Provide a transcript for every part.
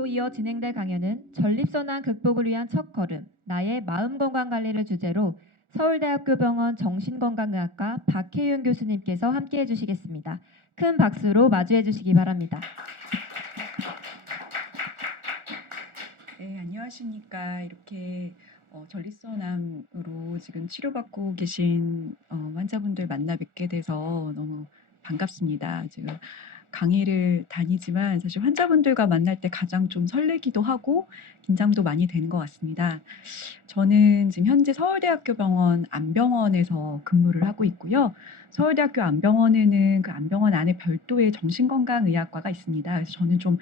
앞으로 이어 진행될 강연은 전립선암 극복을 위한 첫걸음, 나의 마음건강관리를 주제로 서울대학교 병원 정신건강의학과 박혜윤 교수님께서 함께해 주시겠습니다. 큰 박수로 마주해 주시기 바랍니다. 네, 안녕하십니까. 이렇게 전립선암으로 지금 치료받고 계신 환자분들 만나 뵙게 돼서 너무 반갑습니다. 지금 강의를 다니지만 사실 환자분들과 만날 때 가장 좀 설레기도 하고 긴장도 많이 되는 것 같습니다. 저는 지금 현재 서울대학교 병원 암병원에서 근무를 하고 있고요. 서울대학교 암병원에는 그 암병원 안에 별도의 정신건강의학과가 있습니다. 그래서 저는 좀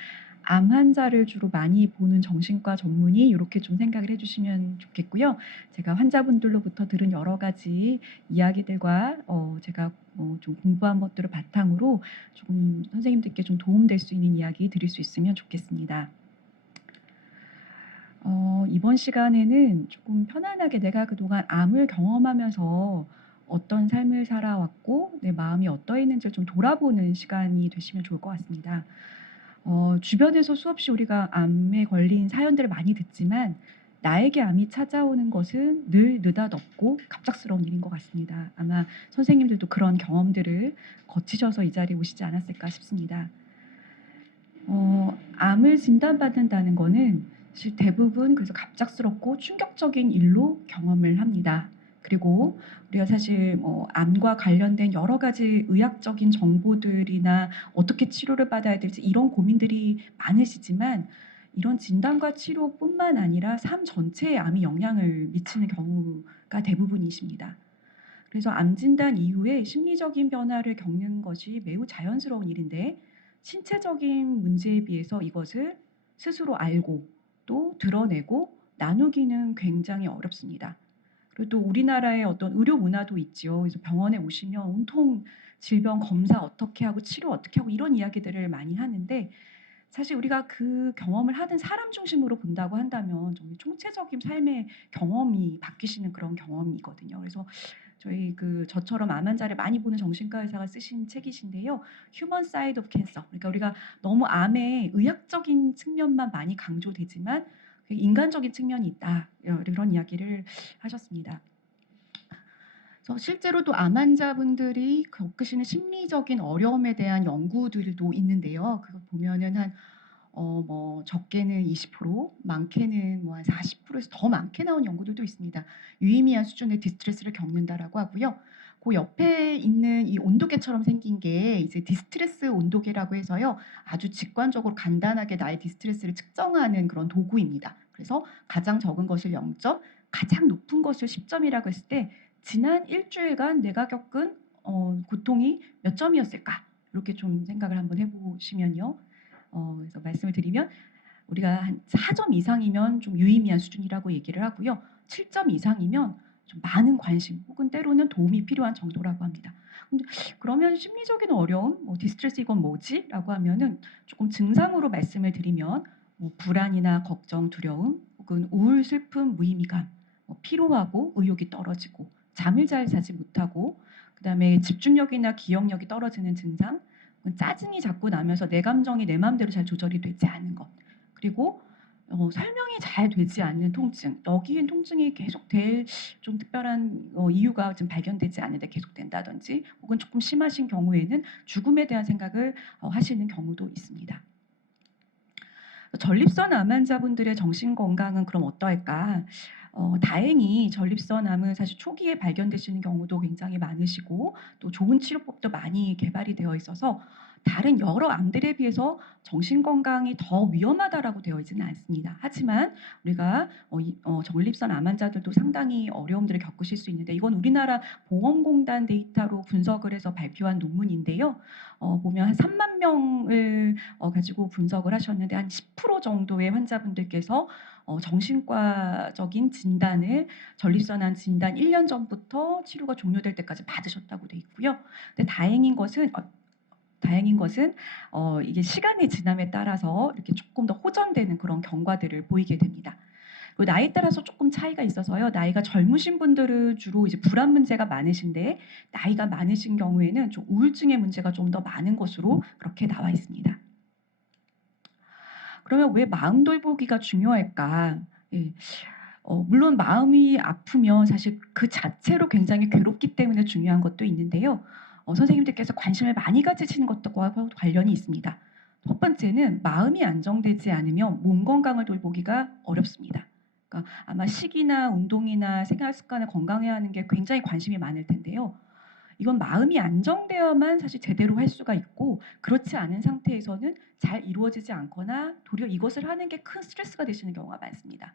암 환자를 주로 많이 보는 정신과 전문의 이렇게 좀 생각을 해주시면 좋겠고요. 제가 환자분들로부터 들은 여러 가지 이야기들과 제가 좀 공부한 것들을 바탕으로 조금 선생님들께 좀 도움될 수 있는 이야기 드릴 수 있으면 좋겠습니다. 이번 시간에는 조금 편안하게 내가 그동안 암을 경험하면서 어떤 삶을 살아왔고 내 마음이 어떠했는지를 좀 돌아보는 시간이 되시면 좋을 것 같습니다. 주변에서 수없이 우리가 암에 걸린 사연들을 많이 듣지만 나에게 암이 찾아오는 것은 늘 느닷없고 갑작스러운 일인 것 같습니다. 아마 선생님들도 그런 경험들을 거치셔서 이 자리에 오시지 않았을까 싶습니다. 암을 진단받는다는 거는 사실 대부분 그래서 갑작스럽고 충격적인 일로 경험을 합니다. 그리고 우리가 사실 암과 관련된 여러 가지 의학적인 정보들이나 어떻게 치료를 받아야 될지 이런 고민들이 많으시지만 이런 진단과 치료뿐만 아니라 삶 전체에 암이 영향을 미치는 경우가 대부분이십니다. 그래서 암 진단 이후에 심리적인 변화를 겪는 것이 매우 자연스러운 일인데 신체적인 문제에 비해서 이것을 스스로 알고 또 드러내고 나누기는 굉장히 어렵습니다. 그리고 또 우리나라의 어떤 의료 문화도 있죠. 그래서 병원에 오시면 온통 질병 검사 어떻게 하고 치료 어떻게 하고 이런 이야기들을 많이 하는데 사실 우리가 그 경험을 하는 사람 중심으로 본다고 한다면 정말 총체적인 삶의 경험이 바뀌시는 그런 경험이거든요. 그래서 저처럼 암 환자를 많이 보는 정신과 의사가 쓰신 책이신데요. Human Side of Cancer. 그러니까 우리가 너무 암의 의학적인 측면만 많이 강조되지만 인간적인 측면이 있다. 이런 이야기를 하셨습니다. 그래서 실제로도 암 환자분들이 겪으시는 심리적인 어려움에 대한 연구들도 있는데요. 그거 보면은 적게는 20%, 많게는 한 40%에서 더 많게 나온 연구들도 있습니다. 유의미한 수준의 디스트레스를 겪는다라고 하고요. 그 옆에 있는 이 온도계처럼 생긴 게 이제 디스트레스 온도계라고 해서요. 아주 직관적으로 간단하게 나의 디스트레스를 측정하는 그런 도구입니다. 그래서 가장 적은 것을 0점, 가장 높은 것을 10점이라고 했을 때 지난 일주일간 내가 겪은 고통이 몇 점이었을까? 이렇게 좀 생각을 한번 해보시면요. 그래서 말씀을 드리면 우리가 한 4점 이상이면 좀 유의미한 수준이라고 얘기를 하고요. 7점 이상이면 좀 많은 관심 혹은 때로는 도움이 필요한 정도라고 합니다. 근데 그러면 심리적인 어려움, 디스트레스 이건 뭐지? 라고 하면은 조금 증상으로 말씀을 드리면 불안이나 걱정, 두려움 혹은 우울, 슬픔, 무의미감, 피로하고 의욕이 떨어지고 잠을 잘 자지 못하고 그다음에 집중력이나 기억력이 떨어지는 증상, 짜증이 자꾸 나면서 내 감정이 내 마음대로 잘 조절이 되지 않은 것. 그리고 설명이 잘 되지 않는 통증, 여기엔 통증이 계속될 좀 특별한 이유가 좀 발견되지 않는데 계속된다든지 혹은 조금 심하신 경우에는 죽음에 대한 생각을 하시는 경우도 있습니다. 전립선 암 환자분들의 정신 건강은 그럼 어떠할까? 다행히 전립선암은 사실 초기에 발견되시는 경우도 굉장히 많으시고 또 좋은 치료법도 많이 개발이 되어 있어서 다른 여러 암들에 비해서 정신 건강이 더 위험하다라고 되어 있지는 않습니다. 하지만 우리가 전립선 암 환자들도 상당히 어려움들을 겪으실 수 있는데 이건 우리나라 보험공단 데이터로 분석을 해서 발표한 논문인데요. 보면 한 3만 명을 가지고 분석을 하셨는데 한 10% 정도의 환자분들께서 정신과적인 진단을 전립선암 진단 1년 전부터 치료가 종료될 때까지 받으셨다고 돼 있고요. 근데 다행인 것은 이게 시간이 지남에 따라서 이렇게 조금 더 호전되는 그런 경과들을 보이게 됩니다. 그리고 나이 따라서 조금 차이가 있어서요. 나이가 젊으신 분들은 주로 이제 불안 문제가 많으신데 나이가 많으신 경우에는 좀 우울증의 문제가 좀 더 많은 것으로 그렇게 나와 있습니다. 그러면 왜 마음 돌보기가 중요할까? 예. 물론 마음이 아프면 사실 그 자체로 굉장히 괴롭기 때문에 중요한 것도 있는데요. 선생님들께서 관심을 많이 가지시는 것과 관련이 있습니다. 첫 번째는 마음이 안정되지 않으면 몸 건강을 돌보기가 어렵습니다. 그러니까 아마 식이나 운동이나 생활 습관을 건강해야 하는 게 굉장히 관심이 많을 텐데요. 이건 마음이 안정되어야만 사실 제대로 할 수가 있고, 그렇지 않은 상태에서는 잘 이루어지지 않거나 도리어 이것을 하는 게 큰 스트레스가 되시는 경우가 많습니다.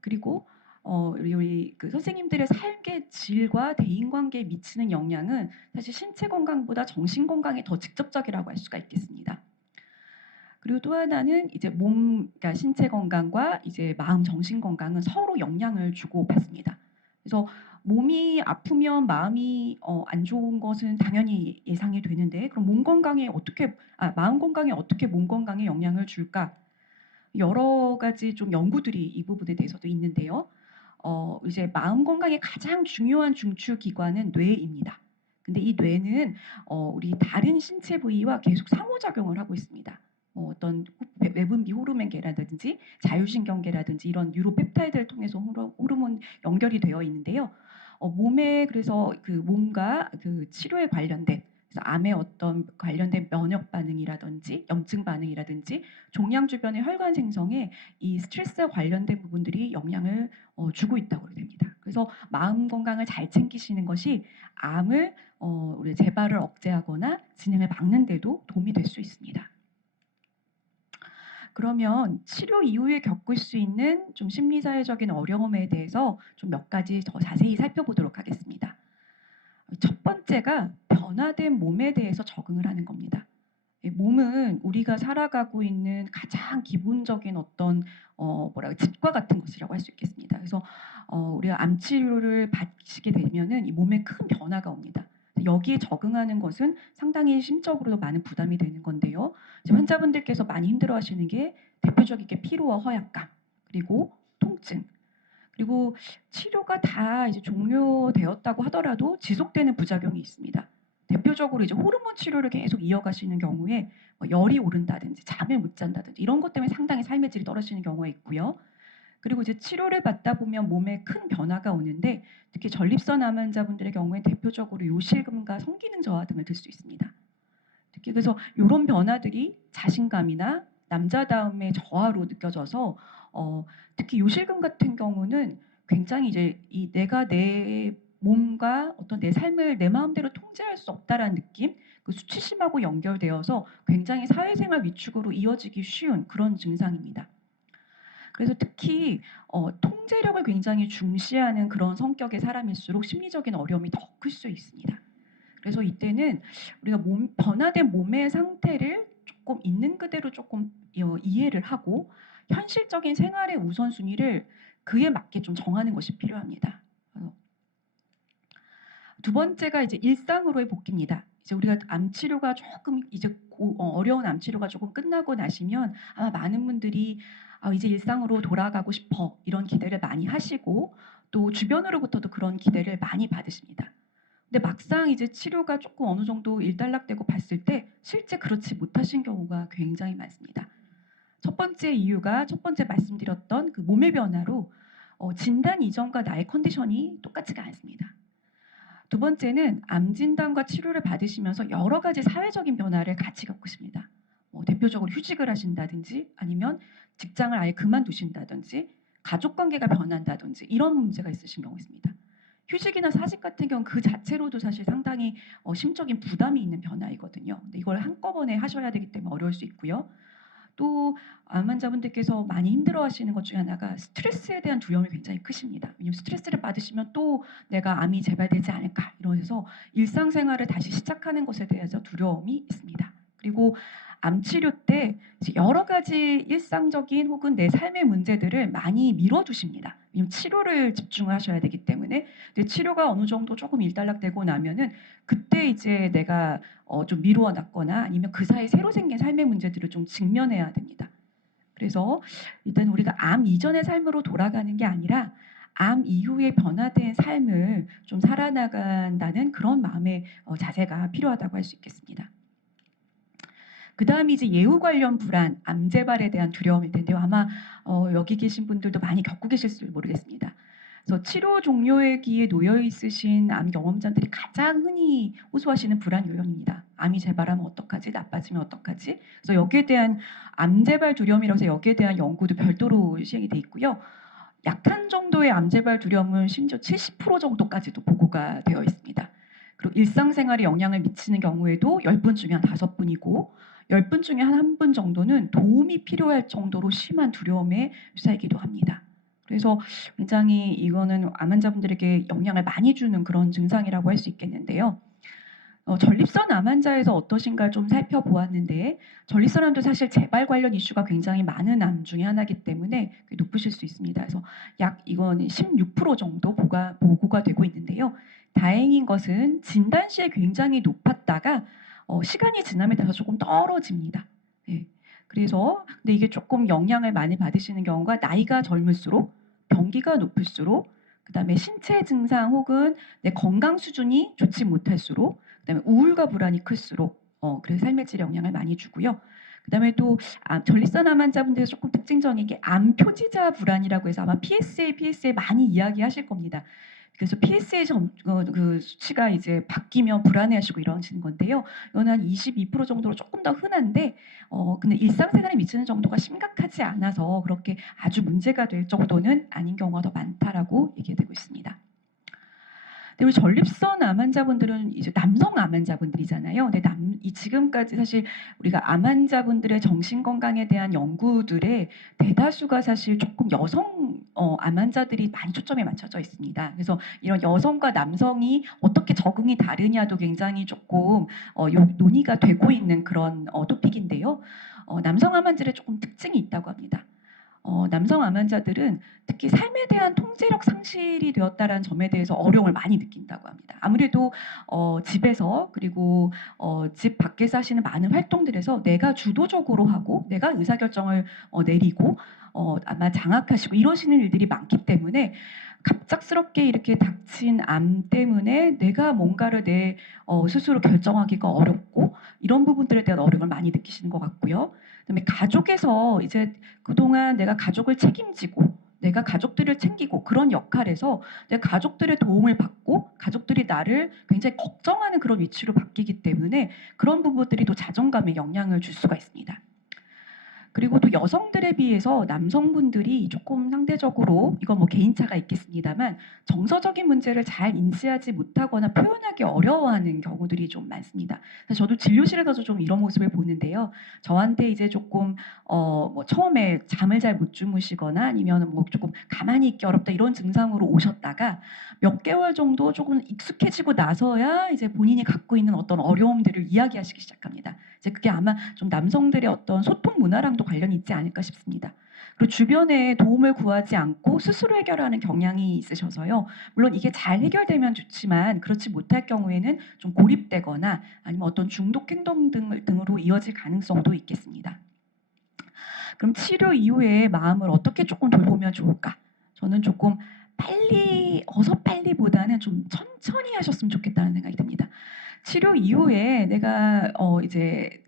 그리고 우리 그 선생님들의 삶의 질과 대인 관계에 미치는 영향은 사실 신체 건강보다 정신 건강에 더 직접적이라고 할 수가 있겠습니다. 그리고 또 하나는 이제 그러니까 신체 건강과 이제 마음, 정신 건강은 서로 영향을 주고받습니다. 그래서 몸이 아프면 마음이 안 좋은 것은 당연히 예상이 되는데, 그럼 마음 건강에 어떻게 몸 건강에 영향을 줄까? 여러 가지 좀 연구들이 이 부분에 대해서도 있는데요. 이제 마음 건강의 가장 중요한 중추 기관은 뇌입니다. 근데 이 뇌는 우리 다른 신체 부위와 계속 상호작용을 하고 있습니다. 어떤 외분비 호르몬계라든지 자율신경계라든지 이런 뉴로펩타이드를 통해서 호르몬 연결이 되어 있는데요. 몸에 그래서 그 몸과 그 치료에 관련된, 그래서 암에 어떤 관련된 면역 반응이라든지 염증 반응이라든지 종양 주변의 혈관 생성에 이 스트레스와 관련된 부분들이 영향을 주고 있다고 됩니다. 그래서 마음 건강을 잘 챙기시는 것이 암을 우리 재발을 억제하거나 진행을 막는 데도 도움이 될 수 있습니다. 그러면 치료 이후에 겪을 수 있는 좀 심리사회적인 어려움에 대해서 좀 몇 가지 더 자세히 살펴보도록 하겠습니다. 첫 번째가 변화된 몸에 대해서 적응을 하는 겁니다. 몸은 우리가 살아가고 있는 가장 기본적인 어떤 집과 같은 것이라고 할 수 있겠습니다. 그래서 우리가 암 치료를 받으시게 되면은 이 몸에 큰 변화가 옵니다. 여기에 적응하는 것은 상당히 심적으로도 많은 부담이 되는 건데요. 이제 환자분들께서 많이 힘들어하시는 게 대표적인 게 피로와 허약감, 그리고 통증, 그리고 치료가 다 이제 종료되었다고 하더라도 지속되는 부작용이 있습니다. 대표적으로 이제 호르몬 치료를 계속 이어가시는 경우에 열이 오른다든지 잠을 못 잔다든지 이런 것 때문에 상당히 삶의 질이 떨어지는 경우가 있고요. 그리고 이제 치료를 받다 보면 몸에 큰 변화가 오는데, 특히 전립선 암 환자분들의 경우에 대표적으로 요실금과 성기능 저하 등을 들 수 있습니다. 특히 그래서 이런 변화들이 자신감이나 남자다움의 저하로 느껴져서 특히 요실금 같은 경우는 굉장히 이제 내가 내 몸과 어떤 내 삶을 내 마음대로 통제할 수 없다라는 느낌, 그 수치심하고 연결되어서 굉장히 사회생활 위축으로 이어지기 쉬운 그런 증상입니다. 그래서 특히 통제력을 굉장히 중시하는 그런 성격의 사람일수록 심리적인 어려움이 더 클 수 있습니다. 그래서 이때는 우리가 변화된 몸의 상태를 조금 있는 그대로 조금 이해를 하고 현실적인 생활의 우선순위를 그에 맞게 좀 정하는 것이 필요합니다. 두 번째가 이제 일상으로의 복귀입니다. 이제 우리가 암 치료가 조금 이제 어려운 암 치료가 조금 끝나고 나시면 아마 많은 분들이 이제 일상으로 돌아가고 싶어 이런 기대를 많이 하시고, 또 주변으로부터도 그런 기대를 많이 받으십니다. 근데 막상 이제 치료가 조금 어느 정도 일단락되고 봤을 때 실제 그렇지 못하신 경우가 굉장히 많습니다. 첫 번째 말씀드렸던 그 몸의 변화로 진단 이전과 나의 컨디션이 똑같지가 않습니다. 두 번째는 암 진단과 치료를 받으시면서 여러 가지 사회적인 변화를 같이 겪으십니다. 대표적으로 휴직을 하신다든지 아니면 직장을 아예 그만두신다든지 가족 관계가 변한다든지 이런 문제가 있으신 경우 있습니다. 휴직이나 사직 같은 경우는 그 자체로도 사실 상당히 심적인 부담이 있는 변화이거든요. 근데 이걸 한꺼번에 하셔야 되기 때문에 어려울 수 있고요. 또 암 환자분들께서 많이 힘들어하시는 것 중에 하나가 스트레스에 대한 두려움이 굉장히 크십니다. 왜냐하면 스트레스를 받으시면 또 내가 암이 재발되지 않을까 이러면서 일상생활을 다시 시작하는 것에 대해서 두려움이 있습니다. 그리고 암 치료 때 여러 가지 일상적인 혹은 내 삶의 문제들을 많이 미뤄두십니다. 왜냐하면 치료를 집중을 하셔야 되기 때문에. 근데 치료가 어느 정도 조금 일단락되고 나면은 그때 이제 내가 좀 미루어 놨거나 아니면 그 사이에 새로 생긴 삶의 문제들을 좀 직면해야 됩니다. 그래서 일단 우리가 암 이전의 삶으로 돌아가는 게 아니라 암 이후에 변화된 삶을 좀 살아나간다는 그런 마음의 자세가 필요하다고 할 수 있겠습니다. 그다음이 이제 예후 관련 불안, 암 재발에 대한 두려움일 텐데요. 아마 여기 계신 분들도 많이 겪고 계실지 모르겠습니다. 그래서 치료 종료기에 놓여 있으신 암 경험자들이 가장 흔히 호소하시는 불안 요인입니다. 암이 재발하면 어떡하지? 나빠지면 어떡하지? 그래서 여기에 대한 암 재발 두려움이라고 해서 여기에 대한 연구도 별도로 시행이 돼 있고요. 약한 정도의 암 재발 두려움은 심지어 70% 정도까지도 보고가 되어 있습니다. 그리고 일상생활에 영향을 미치는 경우에도 10분 중에 한 5분이고 10분 중에 한 1분 정도는 도움이 필요할 정도로 심한 두려움에 휩싸이기도 합니다. 그래서 굉장히 이거는 암 환자분들에게 영향을 많이 주는 그런 증상이라고 할 수 있겠는데요. 전립선 암 환자에서 어떠신가 좀 살펴보았는데 전립선암도 사실 재발 관련 이슈가 굉장히 많은 암 중에 하나이기 때문에 높으실 수 있습니다. 그래서 약 이건 16% 정도 보고가 되고 있는데요. 다행인 것은 진단 시에 굉장히 높았다가 시간이 지남에 따라서 조금 떨어집니다. 네. 그래서 근데 이게 조금 영향을 많이 받으시는 경우가 나이가 젊을수록 병기가 높을수록 그다음에 신체 증상 혹은 내 건강 수준이 좋지 못할수록 그다음에 우울과 불안이 클수록 그래서 삶의 질에 영향을 많이 주고요. 그다음에 또 전립선 암 환자분들에서 조금 특징적인 게 암 표지자 불안이라고 해서 아마 PSA 많이 이야기하실 겁니다. 그래서 PSA 그 수치가 이제 바뀌면 불안해하시고 이러시는 건데요. 이거는 한 22% 정도로 조금 더 흔한데 근데 일상생활에 미치는 정도가 심각하지 않아서 그렇게 아주 문제가 될 정도는 아닌 경우가 더 많다라고 얘기되고 있습니다. 근데 우리 전립선 암 환자분들은 이제 남성 암 환자분들이잖아요. 근데 지금까지 사실 우리가 암 환자분들의 정신 건강에 대한 연구들의 대다수가 사실 조금 여성 암 환자들이 많이 초점에 맞춰져 있습니다. 그래서 이런 여성과 남성이 어떻게 적응이 다르냐도 굉장히 조금 논의가 되고 있는 그런 토픽인데요. 남성 암 환자들의 조금 특징이 있다고 합니다. 남성 암 환자들은 특히 삶에 대한 통제력 상실이 되었다라는 점에 대해서 어려움을 많이 느낀다고 합니다. 아무래도 집에서 그리고 집 밖에서 하시는 많은 활동들에서 내가 주도적으로 하고 내가 의사결정을 내리고 아마 장악하시고 이러시는 일들이 많기 때문에 갑작스럽게 이렇게 닥친 암 때문에 내가 뭔가를 내 스스로 결정하기가 어렵고 이런 부분들에 대한 어려움을 많이 느끼시는 것 같고요. 그다음에 가족에서 이제 그동안 내가 가족을 책임지고 내가 가족들을 챙기고 그런 역할에서 내가 가족들의 도움을 받고 가족들이 나를 굉장히 걱정하는 그런 위치로 바뀌기 때문에 그런 부분들이 또 자존감에 영향을 줄 수가 있습니다. 그리고 또 여성들에 비해서 남성분들이 조금 상대적으로 이건 뭐 개인차가 있겠습니다만 정서적인 문제를 잘 인지하지 못하거나 표현하기 어려워하는 경우들이 좀 많습니다. 그래서 저도 진료실에서도 좀 이런 모습을 보는데요. 저한테 이제 조금 뭐 처음에 잠을 잘 못 주무시거나 아니면 뭐 조금 가만히 있기 어렵다 이런 증상으로 오셨다가 몇 개월 정도 조금 익숙해지고 나서야 이제 본인이 갖고 있는 어떤 어려움들을 이야기하시기 시작합니다. 이제 그게 아마 좀 남성들의 어떤 소통 문화랑도 관련이 있지 않을까 싶습니다. 그리고 주변에 도움을 구하지 않고 스스로 해결하는 경향이 있으셔서요. 물론 이게 잘 해결되면 좋지만 그렇지 못할 경우에는 좀 고립되거나 아니면 어떤 중독 행동 등으로 이어질 가능성도 있겠습니다. 그럼 치료 이후에 마음을 어떻게 조금 돌보면 좋을까? 저는 조금 어서 빨리보다는 좀 천천히 하셨으면 좋겠다는 생각이 듭니다. 치료 이후에 내가 이제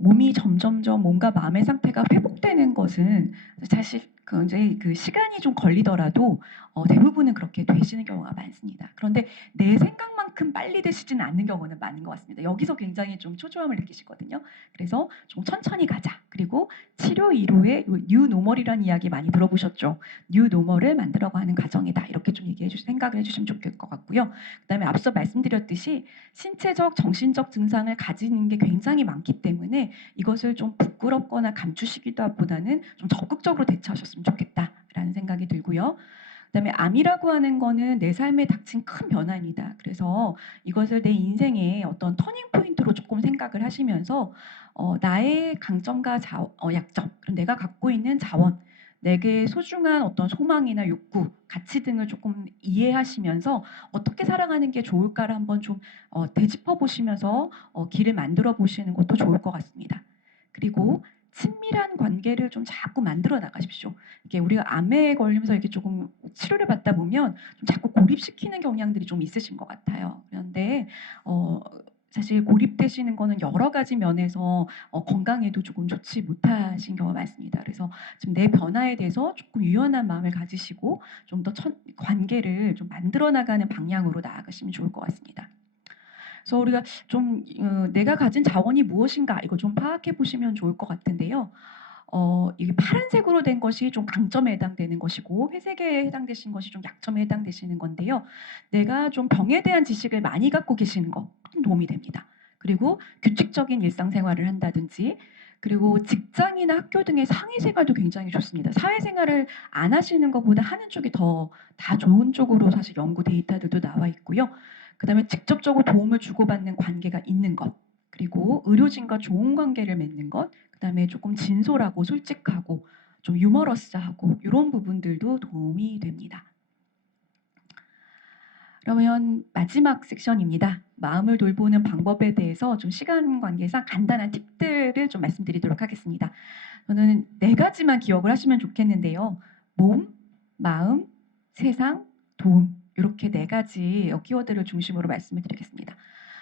몸이 점점점 몸과 마음의 상태가 회복되는 것은 사실 이제 그 시간이 좀 걸리더라도 대부분은 그렇게 되시는 경우가 많습니다. 그런데 내 생각만큼 빨리 되시지는 않는 경우는 많은 것 같습니다. 여기서 굉장히 좀 초조함을 느끼시거든요. 그래서 좀 천천히 가자. 그리고 치료 이후에 뉴 노멀이라는 이야기 많이 들어보셨죠? 뉴 노멀을 만들어가는 과정이다. 이렇게 좀 생각을 해주시면 좋을 것 같고요. 그다음에 앞서 말씀드렸듯이 신체적, 정신적 증상을 가지는 게 굉장히 많기 때문에 이것을 좀 부끄럽거나 감추시기보다는 좀 적극적으로 대처하셨으면 좋겠다라는 생각이 들고요. 그다음에 암이라고 하는 거는 내 삶에 닥친 큰 변화입니다. 그래서 이것을 내 인생의 어떤 터닝 포인트로 조금 생각을 하시면서 나의 강점과 약점, 그리고 내가 갖고 있는 자원, 내게 소중한 어떤 소망이나 욕구, 가치 등을 조금 이해하시면서 어떻게 살아가는 게 좋을까를 한번 좀 되짚어 보시면서 길을 만들어 보시는 것도 좋을 것 같습니다. 그리고 친밀한 관계를 좀 자꾸 만들어 나가십시오. 이게 우리가 암에 걸리면서 이렇게 조금 치료를 받다 보면 좀 자꾸 고립시키는 경향들이 좀 있으신 것 같아요. 그런데 사실 고립되시는 거는 여러 가지 면에서 건강에도 조금 좋지 못하신 경우가 많습니다. 그래서 좀 내 변화에 대해서 조금 유연한 마음을 가지시고 좀 더 관계를 좀 만들어 나가는 방향으로 나아가시면 좋을 것 같습니다. 그래서 우리가 좀 내가 가진 자원이 무엇인가 이거 좀 파악해 보시면 좋을 것 같은데요. 이게 파란색으로 된 것이 좀 강점에 해당되는 것이고 회색에 해당되신 것이 좀 약점에 해당되시는 건데요. 내가 좀 병에 대한 지식을 많이 갖고 계시는 거 좀 도움이 됩니다. 그리고 규칙적인 일상생활을 한다든지 그리고 직장이나 학교 등의 사회생활도 굉장히 좋습니다. 사회생활을 안 하시는 것보다 하는 쪽이 더 다 좋은 쪽으로 사실 연구 데이터들도 나와 있고요. 그다음에 직접적으로 도움을 주고받는 관계가 있는 것, 그리고 의료진과 좋은 관계를 맺는 것, 그다음에 조금 진솔하고 솔직하고 좀 유머러스하고 이런 부분들도 도움이 됩니다. 그러면 마지막 섹션입니다. 마음을 돌보는 방법에 대해서 좀 시간 관계상 간단한 팁들을 좀 말씀드리도록 하겠습니다. 저는 네 가지만 기억을 하시면 좋겠는데요. 몸, 마음, 세상, 도움 이렇게 네 가지 키워드를 중심으로 말씀을 드리겠습니다.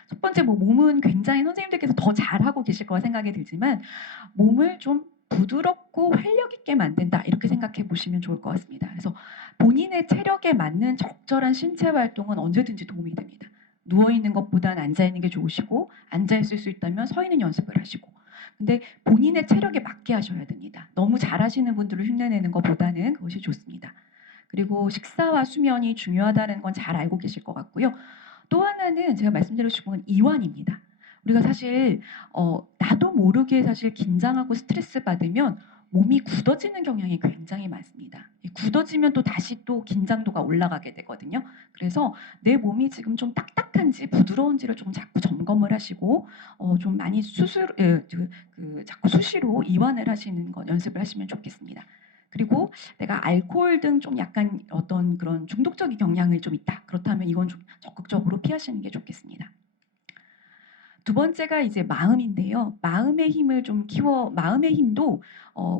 첫 번째 몸은 굉장히 선생님들께서 더 잘하고 계실 거라 생각이 들지만 몸을 좀 부드럽고 활력 있게 만든다 이렇게 생각해 보시면 좋을 것 같습니다. 그래서 본인의 체력에 맞는 적절한 신체 활동은 언제든지 도움이 됩니다. 누워 있는 것보단 앉아 있는 게 좋으시고 앉아 있을 수 있다면 서 있는 연습을 하시고 근데 본인의 체력에 맞게 하셔야 됩니다. 너무 잘하시는 분들을 흉내내는 것보다는 그것이 좋습니다. 그리고 식사와 수면이 중요하다는 건 잘 알고 계실 것 같고요. 또 하나는 제가 말씀드리고 싶은 건 이완입니다. 우리가 사실 나도 모르게 사실 긴장하고 스트레스 받으면 몸이 굳어지는 경향이 굉장히 많습니다. 굳어지면 또 다시 또 긴장도가 올라가게 되거든요. 그래서 내 몸이 지금 좀 딱딱한지 부드러운지를 좀 자꾸 점검을 하시고 좀 많이 자꾸 수시로 이완을 하시는 거 연습을 하시면 좋겠습니다. 그리고 내가 알코올 등 좀 약간 어떤 그런 중독적인 경향이 좀 있다. 그렇다면 이건 좀 적극적으로 피하시는 게 좋겠습니다. 두 번째가 이제 마음인데요. 마음의 힘도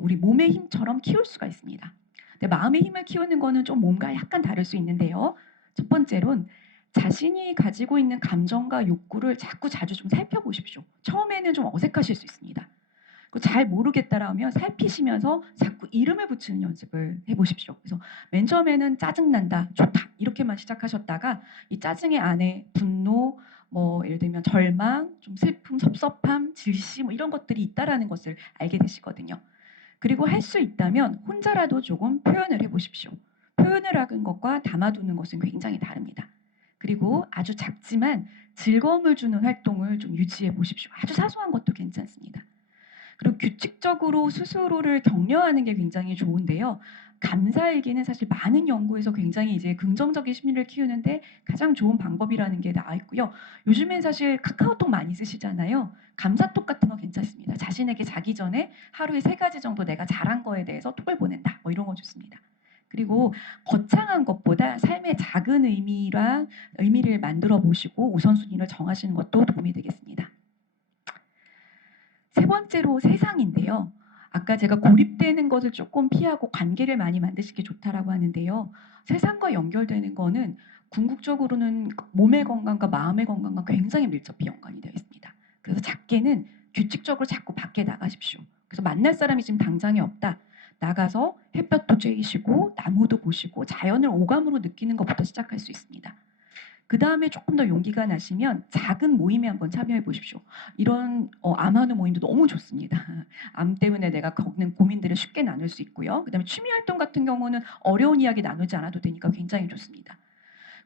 우리 몸의 힘처럼 키울 수가 있습니다. 근데 마음의 힘을 키우는 거는 좀 몸과 약간 다를 수 있는데요. 첫 번째로는 자신이 가지고 있는 감정과 욕구를 자꾸 자주 좀 살펴보십시오. 처음에는 좀 어색하실 수 있습니다. 잘 모르겠다라 면 살피시면서 자꾸 이름을 붙이는 연습을 해보십시오. 그래서 맨 처음에는 짜증난다, 좋다 이렇게만 시작하셨다가 이 짜증의 안에 분노, 뭐 예를 들면 절망, 좀 슬픔, 섭섭함, 질시 뭐 이런 것들이 있다라는 것을 알게 되시거든요. 그리고 할 수 있다면 혼자라도 조금 표현을 해보십시오. 표현을 하는 것과 담아두는 것은 굉장히 다릅니다. 그리고 아주 작지만 즐거움을 주는 활동을 좀 유지해 보십시오. 아주 사소한 것도 괜찮습니다. 그리고 규칙적으로 스스로를 격려하는 게 굉장히 좋은데요. 감사일기는 사실 많은 연구에서 굉장히 이제 긍정적인 심리를 키우는데 가장 좋은 방법이라는 게 나와 있고요. 요즘엔 사실 카카오톡 많이 쓰시잖아요. 감사톡 같은 거 괜찮습니다. 자신에게 자기 전에 하루에 3가지 정도 내가 잘한 거에 대해서 톡을 보낸다. 뭐 이런 거 좋습니다. 그리고 거창한 것보다 삶의 작은 의미를 만들어 보시고 우선순위를 정하시는 것도 도움이 되겠습니다. 세 번째로 세상인데요. 아까 제가 고립되는 것을 조금 피하고 관계를 많이 만드시기 좋다라고 하는데요. 세상과 연결되는 거는 궁극적으로는 몸의 건강과 마음의 건강과 굉장히 밀접히 연관이 되어 있습니다. 그래서 작게는 규칙적으로 자꾸 밖에 나가십시오. 그래서 만날 사람이 지금 당장에 없다. 나가서 햇볕도 쬐시고 나무도 보시고 자연을 오감으로 느끼는 것부터 시작할 수 있습니다. 그 다음에 조금 더 용기가 나시면 작은 모임에 한번 참여해 보십시오. 이런 암하는 모임도 너무 좋습니다. 암 때문에 내가 겪는 고민들을 쉽게 나눌 수 있고요. 그다음에 취미 활동 같은 경우는 어려운 이야기 나누지 않아도 되니까 굉장히 좋습니다.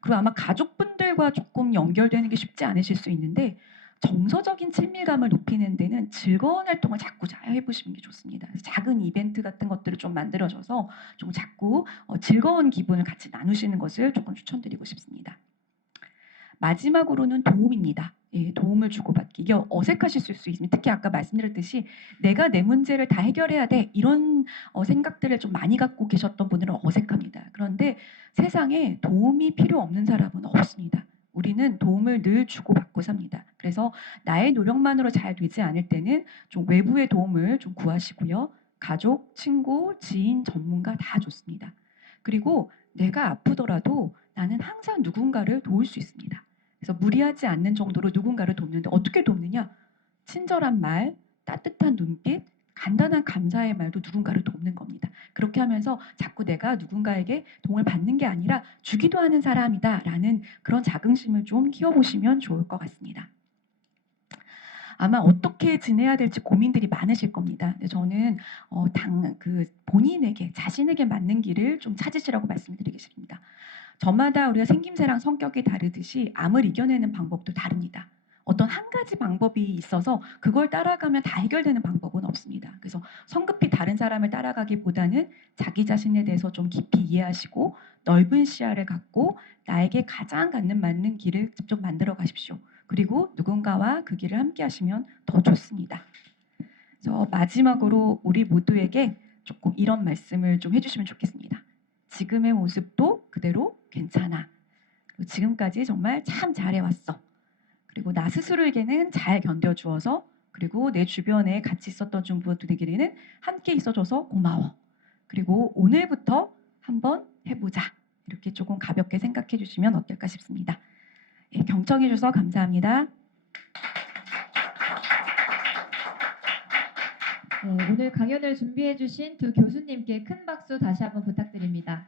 그리고 아마 가족분들과 조금 연결되는 게 쉽지 않으실 수 있는데 정서적인 친밀감을 높이는 데는 즐거운 활동을 자꾸 해보시는 게 좋습니다. 작은 이벤트 같은 것들을 좀 만들어줘서 좀 자꾸 즐거운 기분을 같이 나누시는 것을 조금 추천드리고 싶습니다. 마지막으로는 도움입니다. 예, 도움을 주고받기. 이게 어색하실 수 있습니다. 특히 아까 말씀드렸듯이 내가 내 문제를 다 해결해야 돼 이런 생각들을 좀 많이 갖고 계셨던 분들은 어색합니다. 그런데 세상에 도움이 필요 없는 사람은 없습니다. 우리는 도움을 늘 주고받고 삽니다. 그래서 나의 노력만으로 잘 되지 않을 때는 좀 외부의 도움을 좀 구하시고요. 가족, 친구, 지인, 전문가 다 좋습니다. 그리고 내가 아프더라도 나는 항상 누군가를 도울 수 있습니다. 그래서 무리하지 않는 정도로 누군가를 돕는데 어떻게 돕느냐? 친절한 말, 따뜻한 눈빛, 간단한 감사의 말도 누군가를 돕는 겁니다. 그렇게 하면서 자꾸 내가 누군가에게 도움을 받는 게 아니라 주기도 하는 사람이다라는 그런 자긍심을 좀 키워보시면 좋을 것 같습니다. 아마 어떻게 지내야 될지 고민들이 많으실 겁니다. 근데 저는 본인에게 자신에게 맞는 길을 좀 찾으시라고 말씀을 드리겠습니다. 저마다 우리가 생김새랑 성격이 다르듯이 암을 이겨내는 방법도 다릅니다. 어떤 한 가지 방법이 있어서 그걸 따라가면 다 해결되는 방법은 없습니다. 그래서 성급히 다른 사람을 따라가기보다는 자기 자신에 대해서 좀 깊이 이해하시고 넓은 시야를 갖고 나에게 가장 맞는 길을 직접 만들어 가십시오. 그리고 누군가와 그 길을 함께 하시면 더 좋습니다. 그래서 마지막으로 우리 모두에게 조금 이런 말씀을 좀 해주시면 좋겠습니다. 지금의 모습도 그대로 괜찮아. 그리고 지금까지 정말 참 잘해왔어. 그리고 나 스스로에게는 잘 견뎌주어서, 그리고 내 주변에 같이 있었던 분들에게는 함께 있어줘서 고마워. 그리고 오늘부터 한번 해보자. 이렇게 조금 가볍게 생각해 주시면 어떨까 싶습니다. 예, 경청해 주셔서 감사합니다. 네, 오늘 강연을 준비해 주신 두 교수님께 큰 박수 다시 한번 부탁드립니다.